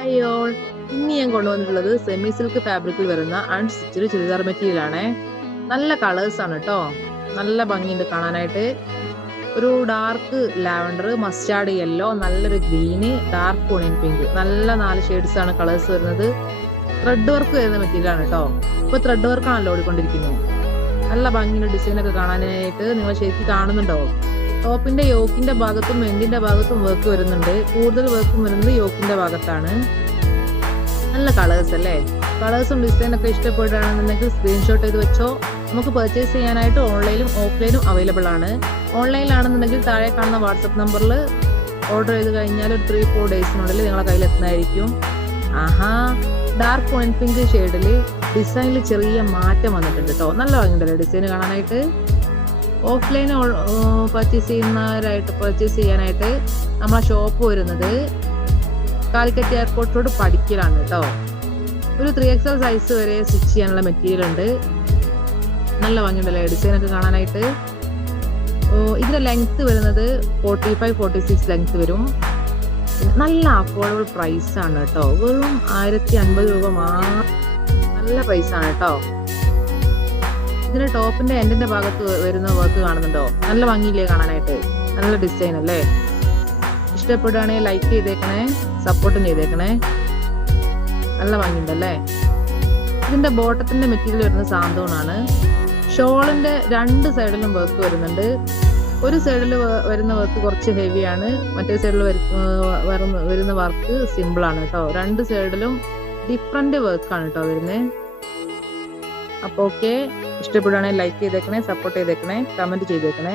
Hi all, ഇന്ന് ഞാൻ കൊണ്ടുവന്നിട്ടുള്ളത് സെമി സിൽക്ക് ഫാബ്രിക്കിൽ വരുന്ന അൺസ്റ്റിച്ചഡ് ചുരിദാർ മെറ്റീരിയൽ ആണ്. നല്ല കളേഴ്സ് ആണ് കേട്ടോ, നല്ല ഭംഗിയുണ്ട് കാണാനായിട്ട്. ഒരു ഡാർക്ക് ലാവൻഡർ, മസ്റ്റാർഡ് യെല്ലോ, നല്ലൊരു ഗ്രീന്, ഡാർക്ക് ഓണിയൻ പിങ്ക്, നല്ല 4 ഷെയ്ഡ്സ് ആണ് കളേഴ്സ് വരുന്നത്. ത്രെഡ് വർക്ക് വരുന്ന മെറ്റീരിയൽ ആണ് കേട്ടോ. ഇപ്പൊ ത്രെഡ് വർക്കാണല്ലോ ഓടിക്കൊണ്ടിരിക്കുന്നത്. നല്ല ഭംഗിയുള്ള ഡിസൈൻ ഒക്കെ കാണാനായിട്ട് നിങ്ങൾ ശരിക്കും കാണുന്നുണ്ടോ? ടോപ്പിന്റെ യോക്കിന്റെ ഭാഗത്തും എൻഡിന്റെ ഭാഗത്തും വർക്ക് വരുന്നുണ്ട്. കൂടുതൽ വർക്കും വരുന്നത് യോക്കിന്റെ ഭാഗത്താണ്. നല്ല കളേഴ്സ് അല്ലേ? കളേഴ്സും ഡിസൈനൊക്കെ ഇഷ്ടപ്പെടുകയാണെന്നുണ്ടെങ്കിൽ സ്ക്രീൻഷോട്ട് ചെയ്ത് വെച്ചോ. നമുക്ക് പർച്ചേസ് ചെയ്യാനായിട്ട് ഓൺലൈനും ഓഫ്ലൈനും അവൈലബിൾ ആണ്. ഓൺലൈനിലാണെന്നുണ്ടെങ്കിൽ താഴെ കാണുന്ന വാട്സപ്പ് നമ്പറിൽ ഓർഡർ ചെയ്ത് കഴിഞ്ഞാൽ ഒരു 3-4 ഡേയ്സിനുള്ളിൽ നിങ്ങളെ കയ്യിൽ എത്തുന്നതായിരിക്കും. ആഹാ, ഡാർക്ക് ഓണിയൻ പിങ്ക് ഷെയ്ഡിൽ ഡിസൈനിൽ ചെറിയ മാറ്റം വന്നിട്ടുണ്ട് കേട്ടോ. നല്ല ഭംഗിയുണ്ടല്ലോ ഡിസൈൻ കാണാനായിട്ട്. ഓഫ്ലൈൻ പർച്ചേസ് ചെയ്യാനായിട്ട് നമ്മളെ ഷോപ്പ് വരുന്നത് കാലിക്കറ്റ് എയർപോർട്ട് റോഡ് പഠിക്കലാണ് കേട്ടോ. ഒരു 3XL സൈസ് വരെ സ്റ്റിച്ച് ചെയ്യാനുള്ള മെറ്റീരിയൽ ഉണ്ട്. നല്ല ഭംഗിയുണ്ടല്ലേ ഡിസൈൻ ഒക്കെ കാണാനായിട്ട്. ഇതിന്റെ ലെങ്ത് വരുന്നത് 45-46 ലെങ്ത് വരും. നല്ല അഫോർഡബിൾ പ്രൈസ് ആണ് കേട്ടോ. വെറും 1050 രൂപ മാത്രം. നല്ല പ്രൈസ് ആണ് കേട്ടോ. ഇതിന്റെ ടോപ്പിന്റെ എൻഡിന്റെ ഭാഗത്ത് വരുന്ന വർക്ക് കാണുന്നുണ്ടോ? നല്ല ഭംഗിയില്ലേ കാണാനായിട്ട്? നല്ല ഡിസൈൻ അല്ലേ? ഇഷ്ടപ്പെടുകയാണെങ്കിൽ ലൈക്ക് ചെയ്തേക്കണേ, സപ്പോർട്ടും ചെയ്തേക്കണേ. നല്ല ഭംഗിയുണ്ടല്ലേ? ഇതിന്റെ ബോട്ടത്തിന്റെ മെറ്റീരിയൽ വരുന്നത് സാന്തോണാണ്. ഷോളിന്റെ 2 സൈഡിലും വർക്ക് വരുന്നുണ്ട്. ഒരു സൈഡിൽ വരുന്ന വർക്ക് കുറച്ച് ഹെവിയാണ്, മറ്റേ സൈഡിൽ വരുന്ന വർക്ക് സിമ്പിൾ ആണ് കേട്ടോ. 2 സൈഡിലും ഡിഫറെന്റ് വർക്കാണ് കേട്ടോ വരുന്നത്. അപ്പോൾ ഓക്കെ, ഇഷ്ടപ്പെടുകയാണെങ്കിൽ ലൈക്ക് ചെയ്തേക്കണേ, സപ്പോർട്ട് ചെയ്തേക്കണേ, കമന്റ് ചെയ്തേക്കണേ.